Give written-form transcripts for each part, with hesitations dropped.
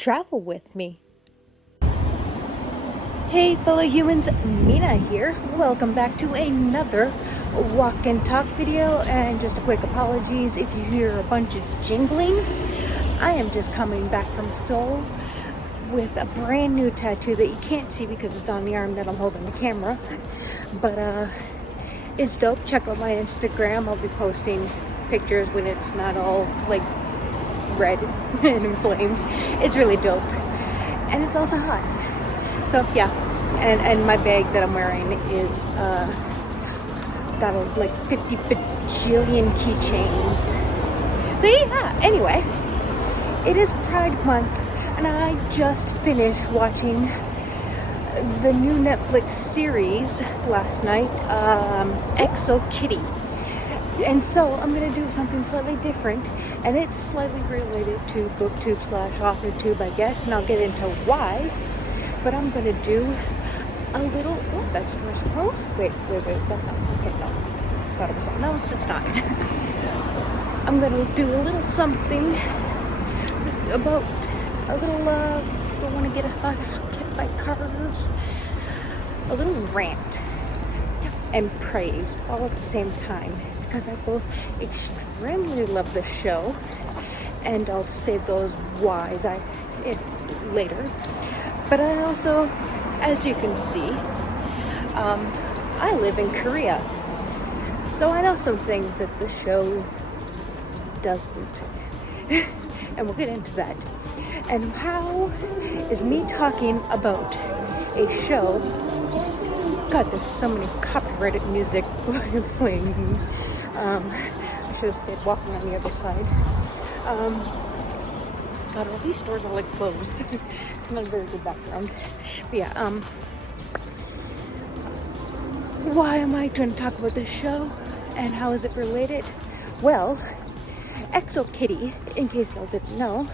travel with me. Hey fellow humans, Mina here. Welcome back to another walk and talk video, and just a quick apologies if you hear a bunch of jingling. I am just coming back from Seoul with a brand new tattoo that you can't see because it's on the arm that I'm holding the camera, but it's dope. Check out my Instagram. I'll be posting pictures when it's not all like red and inflamed. It's really dope, and it's also hot. So yeah, and my bag that I'm wearing is got like 50 bajillion keychains. So yeah, anyway, it is Pride Month, and I just finished watching the new Netflix series last night, Exo Kitty. And so I'm going to do something slightly different, and it's slightly related to Booktube / Authortube, I guess, and I'll get into why. But I'm going to do a little, oh, that's door's closed? Wait, that's not, okay, no. I thought it was something else, it's not. I'm going to do a little something about a little, don't want to get hit by cars. A little rant and praise all at the same time, because I both extremely love the show, and I'll save those whys later. But I also, as you can see, I live in Korea, so I know some things that the show doesn't, and we'll get into that. And how is me talking about a show? God, there's so many copyrighted music playing. I should have stayed walking on the other side. God, all these stores are like closed. Not a very good background. But yeah, why am I going to talk about this show and how is it related? Well, Exo Kitty, in case y'all didn't know,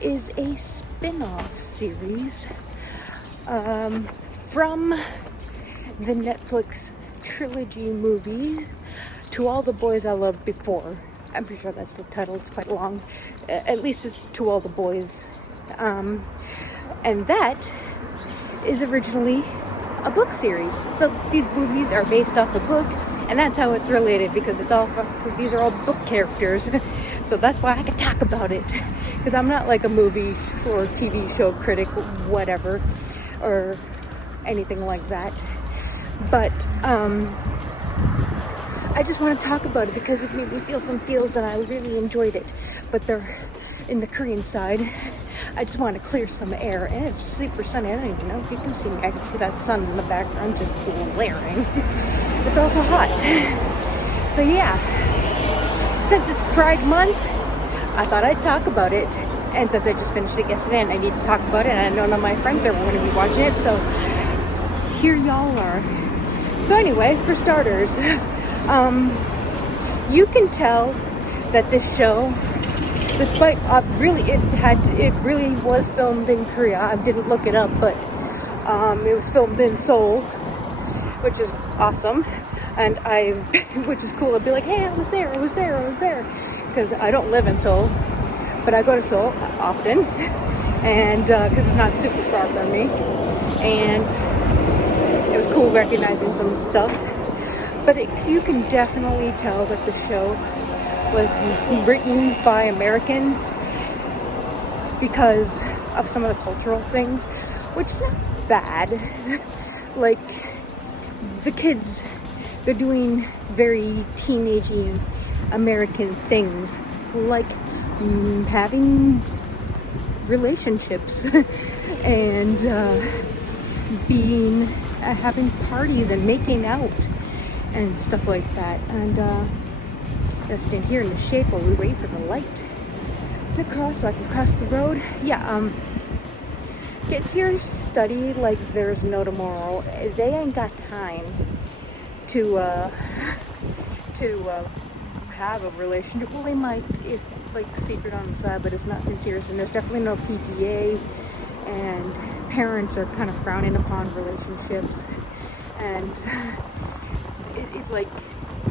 is a spin-off series from the Netflix trilogy movies To All the Boys I Loved Before. I'm pretty sure that's the title. It's quite long. At least it's To All the Boys. And that is originally a book series. So these movies are based off a book, and that's how it's related, because these are all book characters. So that's why I can talk about it, because I'm not like a movie or TV show critic, whatever, or anything like that. But I just want to talk about it because it made me feel some feels, and I really enjoyed it. But they're in the Korean side. I just want to clear some air, and it's super sunny. I don't even know if you can see me. I can see that sun in the background just glaring. It's also hot. So yeah, since it's Pride Month, I thought I'd talk about it. And since I just finished it yesterday and I need to talk about it, and I know none of my friends are going to be watching it, so here y'all are. So anyway, for starters, you can tell that this show, despite it really was filmed in Korea. I didn't look it up, but it was filmed in Seoul, which is awesome, and which is cool. I'd be like, hey, I was there, because I don't live in Seoul, but I go to Seoul often, and because it's not super far from me, and it was cool recognizing some stuff. But you can definitely tell that the show was written by Americans because of some of the cultural things, which is not bad. Like, the kids, they're doing very teenagey American things, like having relationships and having parties and making out and stuff like that. And just in here in the shade while we wait for the light to cross so I can cross the road. Yeah, kids here study like there's no tomorrow. They ain't got time to have a relationship. Well, they might, if like secret on the side, but it's nothing serious, and there's definitely no PTA, and parents are kind of frowning upon relationships, and it's like,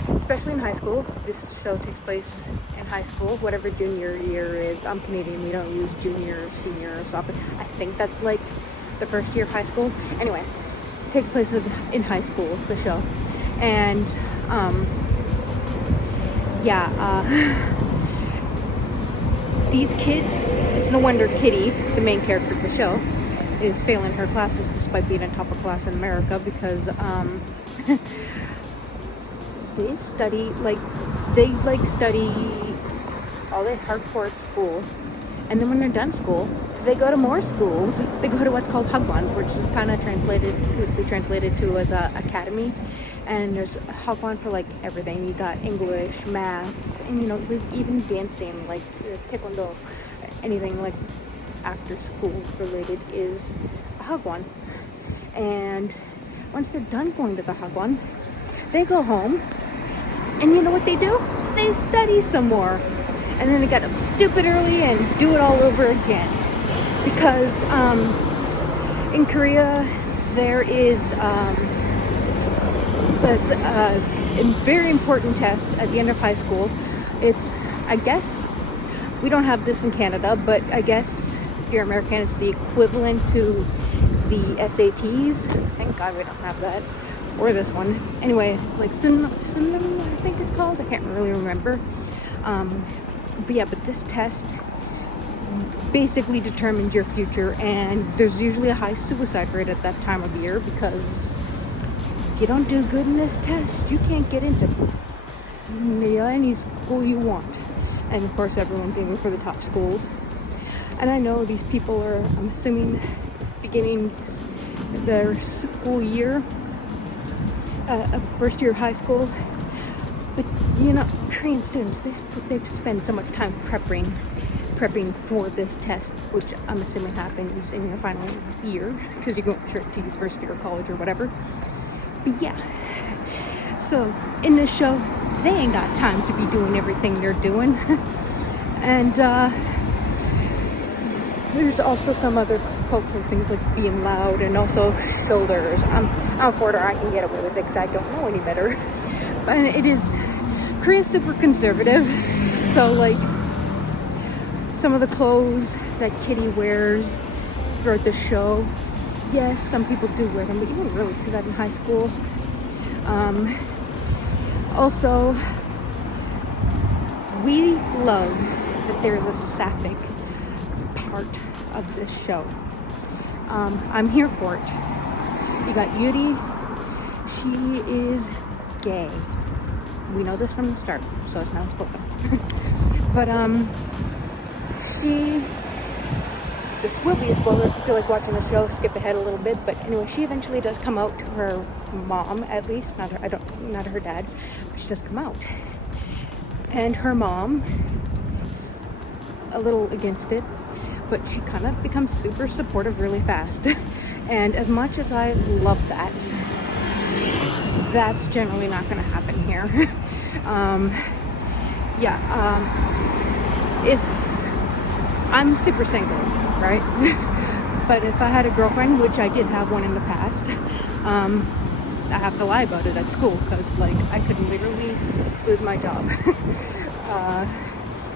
it's especially in high school. This show takes place in high school, whatever junior year is. I'm Canadian, we don't use junior or senior or something. I think that's like the first year of high school. Anyway, it takes place in high school, the show. And these kids, it's no wonder Kitty, the main character of the show, is failing her classes despite being in top of class in America, because they study all day hardcore at school, and then when they're done school, they go to more schools. They go to what's called Hagwon, which is kind of loosely translated to as academy. And there's Hagwon for like everything. You got English, math, and even dancing, like taekwondo, anything like after school related is a Hagwon. And once they're done going to the Hagwon, they go home, and you know what they do? They study some more. And then they get up stupid early and do it all over again. Because in Korea, there is a very important test at the end of high school. It's, I guess, we don't have this in Canada, but I guess if you're American, it's the equivalent to the SATs. Thank God we don't have that. Or this one. Anyway, like Sunam, I think it's called. I can't really remember. But this test basically determines your future, and there's usually a high suicide rate at that time of year, because if you don't do good in this test, you can't get into any school you want. And of course, everyone's aiming for the top schools. And I know these people are, I'm assuming, beginning their school year, first year of high school. But Korean students, they spend so much time prepping for this test, which I'm assuming happens in your final year, because you go straight to university or college or whatever. But yeah, so in this show, they ain't got time to be doing everything they're doing. And there's also some other cultural things like being loud, and also shoulders. I'm a Porter, I can get away with it because I don't know any better. And it is, Korea's super conservative, so like some of the clothes that Kitty wears throughout the show, yes, some people do wear them, but you wouldn't really see that in high school. Also, we love that there's a sapphic part of this show. I'm here for it. You got Yuri. She is gay. We know this from the start, so it's not spoken. But this will be a spoiler if you feel like watching the show. Skip ahead a little bit, but anyway, she eventually does come out to her mom, at least not her dad, but she does come out, and her mom is a little against it, but she kind of becomes super supportive really fast. And as much as I love that, that's generally not going to happen here. If I'm super single, right? But if I had a girlfriend, which I did have one in the past, I have to lie about it at school, because like I could literally lose my job.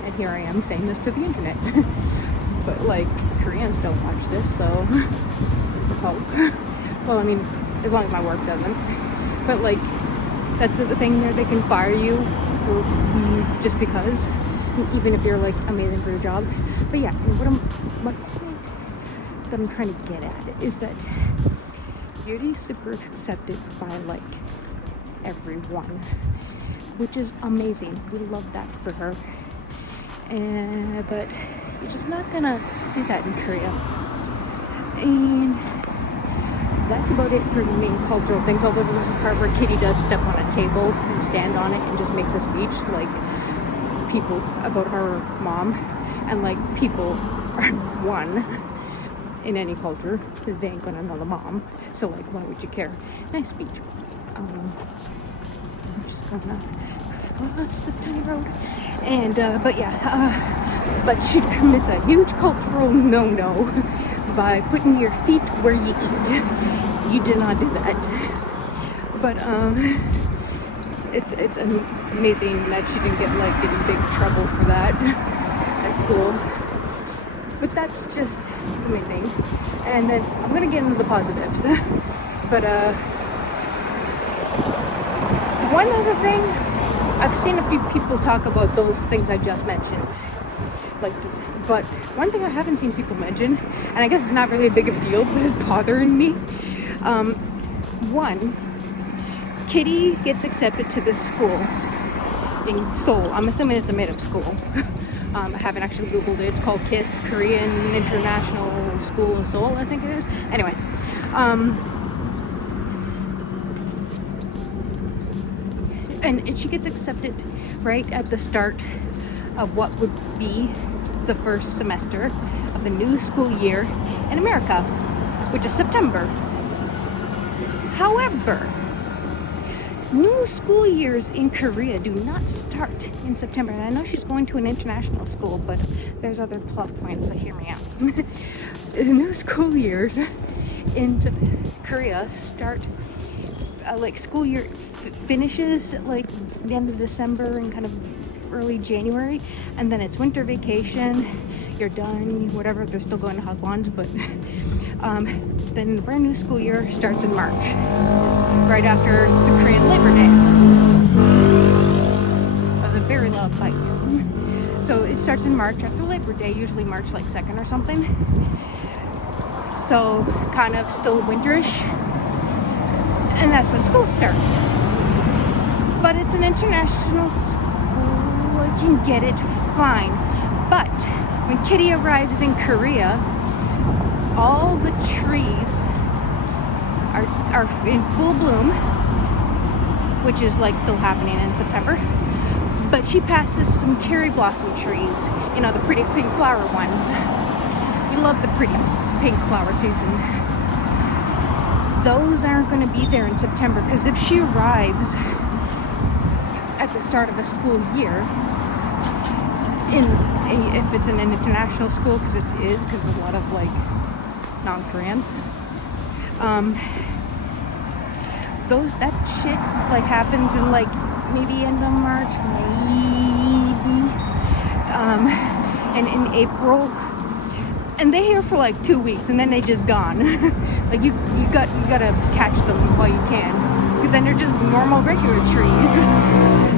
And here I am saying this to the internet. But like Koreans don't watch this, so well, I mean, as long as my work doesn't. But like, that's the thing there, they can fire you for just because, even if you're like amazing for your job. But yeah, my point that I'm trying to get at is that Yuri's super accepted by like everyone, which is amazing. We love that for her. But you're just not gonna see that in Korea. And that's about it for the main cultural things, although there's a part where Kitty does step on a table and stand on it and just makes a speech, like people about her mom. And like, people are one in any culture, they ain't gonna know the mom, so like, why would you care? Nice speech. I'm just gonna cross this tiny road. And but she commits a huge cultural no-no by putting your feet where you eat. You did not do that. But it's amazing that she didn't get like in big trouble for that at school. But that's just the main thing. And then I'm gonna get into the positives. But one other thing, I've seen a few people talk about those things I just mentioned. But one thing I haven't seen people mention, and I guess it's not really a big of a deal, but it's bothering me. One, Kitty gets accepted to this school in Seoul. I'm assuming it's a made-up school. I haven't actually Googled it. It's called KISS, Korean International School in Seoul, I think it is. Anyway, and she gets accepted right at the start of what would be the first semester of the new school year in America, which is September. However, new school years in Korea do not start in September. And I know she's going to an international school, but there's other plot points, so hear me out. The new school years in Korea start, like school year finishes like the end of December and kind of early January, and then it's winter vacation, you're done, whatever, they're still going to Hagwons, but then the brand new school year starts in March, right after the Korean Labor Day. That was a very loud fight. So it starts in March after Labor Day, usually March like 2nd or something. So kind of still winterish, and that's when school starts. But it's an international school, I can get it fine. But when Kitty arrives in Korea, all the trees are in full bloom, which is like still happening in September. But she passes some cherry blossom trees, you know, the pretty pink flower ones. We love the pretty pink flower season. Those aren't going to be there in September, because if she arrives at the start of a school year, if it's in an international school, because it is, because there's a lot of like non-Koreans, that shit like happens in like maybe end of March, maybe, and in April, and they're here for like 2 weeks, and then they just gone. Like you gotta catch them while you can, because then they're just normal regular trees.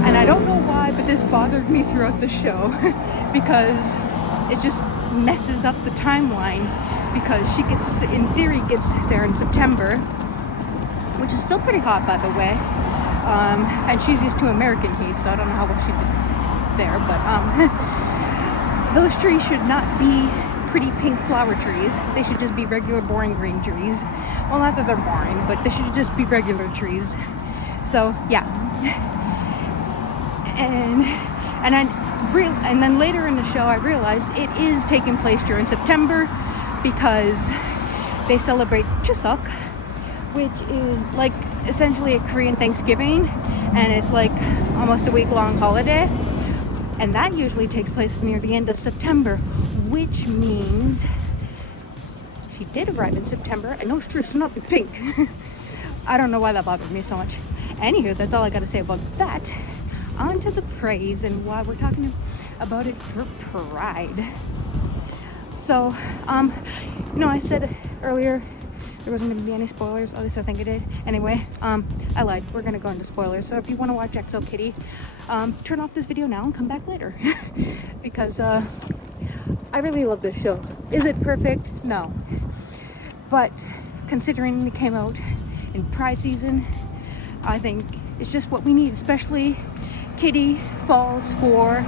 And I don't know why, but this bothered me throughout the show because it just messes up the timeline, because she gets, in theory, gets there in September, which is still pretty hot, by the way. And she's used to American heat, so I don't know how well she did there, but those trees should not be pretty pink flower trees. They should just be regular boring green trees. Well, not that they're boring, but they should just be regular trees. So yeah. And then later in the show, I realized it is taking place during September, because they celebrate Chuseok, which is like essentially a Korean Thanksgiving, and it's like almost a week-long holiday, and that usually takes place near the end of September, which means she did arrive in September, and those trees should not be pink. I don't know why that bothered me so much. Anywho, that's all I gotta say about that. On to the praise and why we're talking about it for Pride. So, I said earlier there wasn't going to be any spoilers, at least I think I did. Anyway, I lied. We're going to go into spoilers. So if you want to watch XL Kitty, turn off this video now and come back later. Because I really love this show. Is it perfect? No. But considering it came out in Pride season, I think it's just what we need, especially Kitty falls for,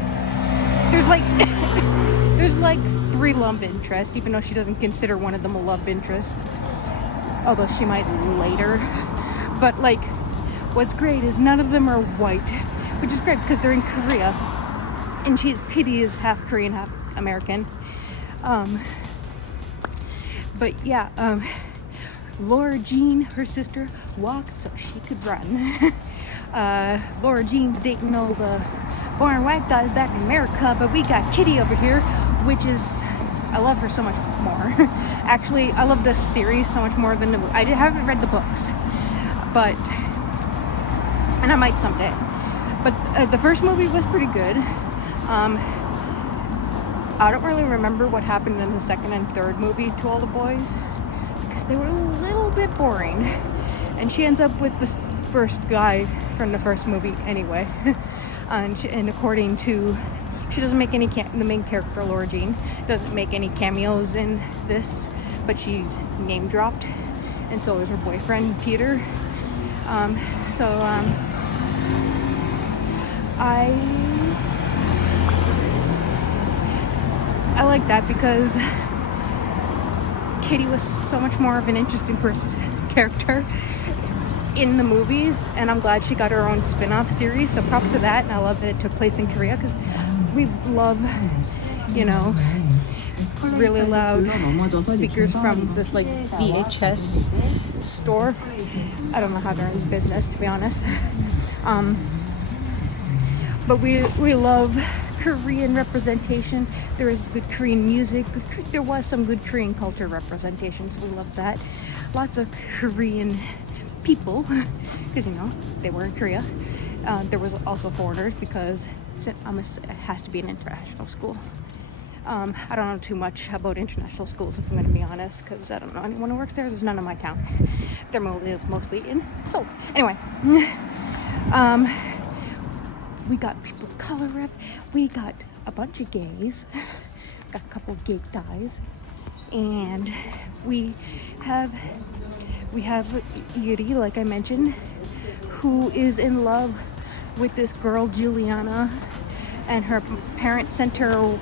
there's like 3 love interests, even though she doesn't consider one of them a love interest, although she might later. But like, what's great is none of them are white, which is great because they're in Korea, and Kitty is half Korean, half American. But yeah, Laura Jean, her sister, walked so she could run. Laura Jean's dating all the boring white guys back in America, but we got Kitty over here, which is, I love her so much more. Actually, I love this series so much more than I haven't read the books, but, and I might someday. But the first movie was pretty good. I don't really remember what happened in the second and third movie to all the boys because they were a little bit boring. And she ends up with this first guy from the first movie anyway. And according to, she doesn't make any, the main character, Laura Jean, doesn't make any cameos in this, but she's name dropped. And so is her boyfriend, Peter. I like that because Kitty was so much more of an interesting character in the movies, and I'm glad she got her own spin-off series, so props to that. And I love that it took place in Korea because we love, you know, really loud speakers from this like VHS store. I don't know how they're in business, to be honest. But we love Korean representation. There is good Korean music. There was some good Korean culture representation, so we love that. Lots of Korean people, because you know they were in Korea. There was also foreigners because it has to be an international school. I don't know too much about international schools, if I'm going to be honest, because I don't know anyone who works there. There's none in my town. They're mostly in Seoul. Anyway, we got people of color rep. We got a bunch of gays. Got a couple of gay guys, and we have Yuri, like I mentioned, who is in love with this girl Juliana, and her parents sent her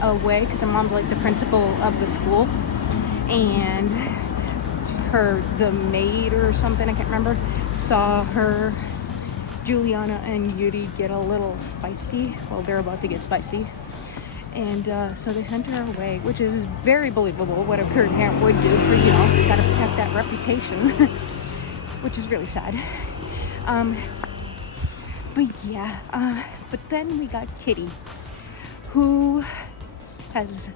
away because her mom's like the principal of the school, and the maid or something, I can't remember, saw her, Juliana and Yuri, get a little spicy. Well, they're about to get spicy, and so they sent her away, which is very believable what a Korean parent would do for, you know, gotta protect that reputation, which is really sad. But yeah, but then we got Kitty, who has,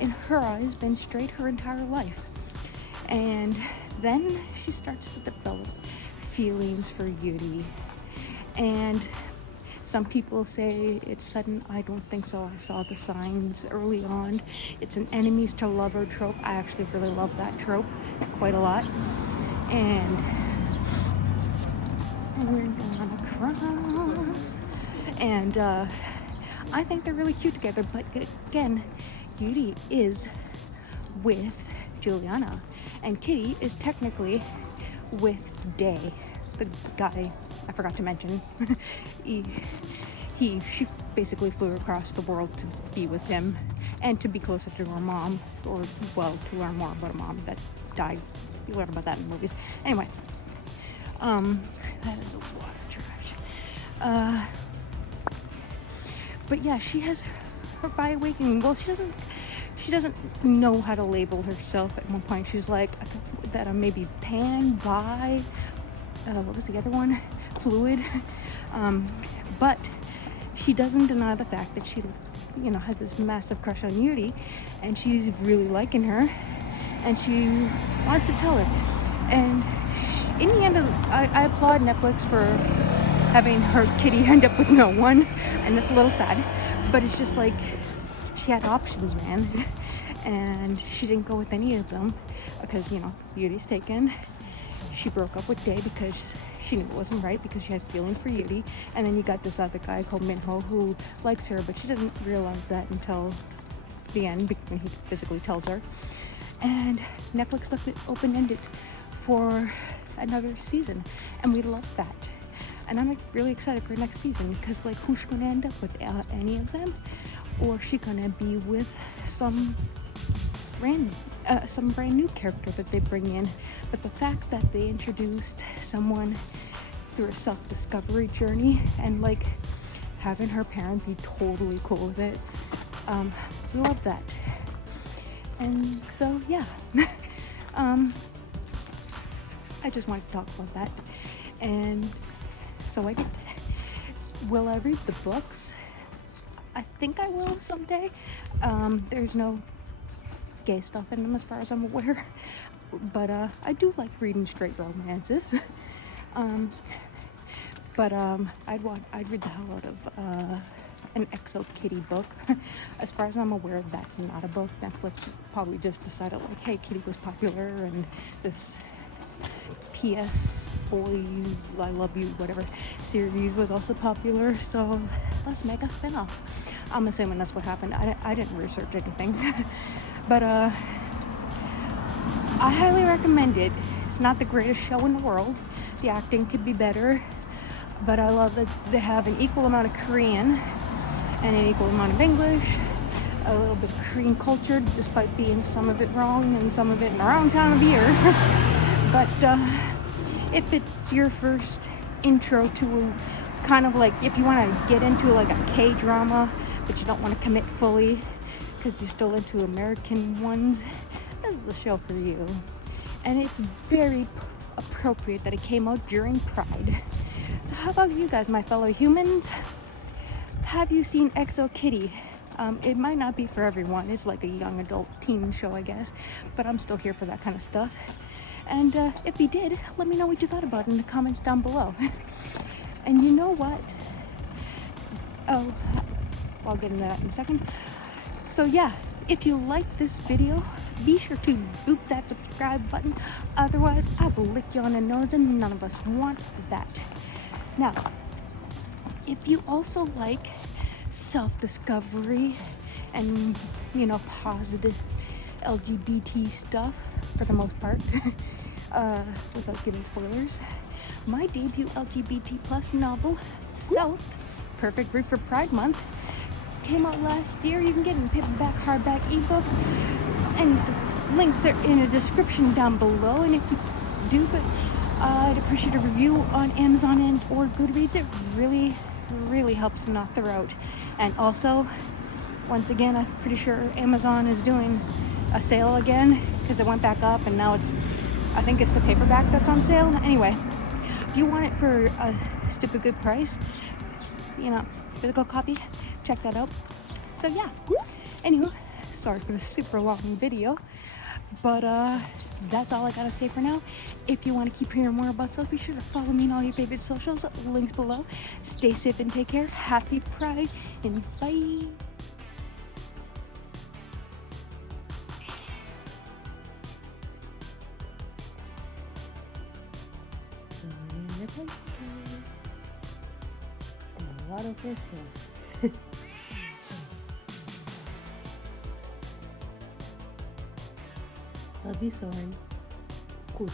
in her eyes, been straight her entire life. And then she starts to develop feelings for Yuri. And some people say it's sudden. I don't think so. I saw the signs early on. It's an enemies to lover trope. I actually really love that trope quite a lot. And we're gonna cross. And I think they're really cute together. But again, Yuri is with Juliana, and Kitty is technically with Day, the guy I forgot to mention. She basically flew across the world to be with him and to be closer to her mom, or well, to learn more about a mom that died. You learn about that in the movies. Anyway, that is a water trash. But yeah, she has her bi awakening. Well, she doesn't know how to label herself. At one point, she's like that I'm maybe pan, bi. What was the other one? Fluid. But she doesn't deny the fact that she, you know, has this massive crush on Yuri, and she's really liking her, and she wants to tell her. And in the end, I applaud Netflix for having her Kitty end up with no one, and it's a little sad, but it's just like she had options, man, and she didn't go with any of them because, you know, Yuri's taken. She broke up with Day because she knew it wasn't right, because she had feeling for Yuri. And then you got this other guy called Minho who likes her, but she doesn't realize that until the end when he physically tells her. And Netflix left it open-ended for another season, and we love that. And I'm like really excited for next season because, like, who's she gonna end up with? Any of them, or is she gonna be with some brand new character that they bring in? But the fact that they introduced someone through a self-discovery journey and like having her parents be totally cool with it, we love that. And so yeah, I just wanted to talk about that. And so I did. Will I read the books? I think I will someday. There's no gay stuff in them as far as I'm aware, but I do like reading straight romances. But I'd read the hell out of an Exo Kitty book. As far as I'm aware, that's not a book. Netflix probably just decided like, hey, Kitty was popular, and this PS Boys I Love You whatever series was also popular, so let's make a spinoff. I'm assuming that's what happened. I didn't research anything. But I highly recommend it. It's not the greatest show in the world. The acting could be better, but I love that they have an equal amount of Korean and an equal amount of English, a little bit of Korean culture, despite being some of it wrong and some of it in the wrong time of year. But if it's your first intro to kind of like, if you want to get into like a K-drama, but you don't want to commit fully because you're still into American ones, this is the show for you. And it's very appropriate that it came out during Pride. So how about you guys, my fellow humans? Have you seen Exo Kitty? It might not be for everyone. It's like a young adult teen show, I guess, but I'm still here for that kind of stuff. And if you did, let me know what you thought about it in the comments down below. And you know what? Oh, I'll get into that in a second. So yeah, if you like this video, be sure to boop that subscribe button. Otherwise, I will lick you on the nose, and none of us want that. Now, if you also like self-discovery and, you know, positive LGBT stuff, for the most part, without giving spoilers, my debut LGBT plus novel, South, perfect read for Pride Month, came out last year. You can get it in paperback, hardback, ebook, and the links are in the description down below. And if you do, but I'd appreciate a review on Amazon and or Goodreads. It really helps to knock the road. And also, once again, I'm pretty sure Amazon is doing a sale again because it went back up, and now I think it's the paperback that's on sale. Anyway, if you want it for a stupid good price, you know, physical copy, check that out. So yeah, anywho, sorry for the super long video, but that's all I gotta say for now. If you want to keep hearing more about stuff, be sure to follow me on all your favorite socials, links below. Stay safe and take care. Happy Pride, and bye. A lot of questions. Love you, Soren. Cool.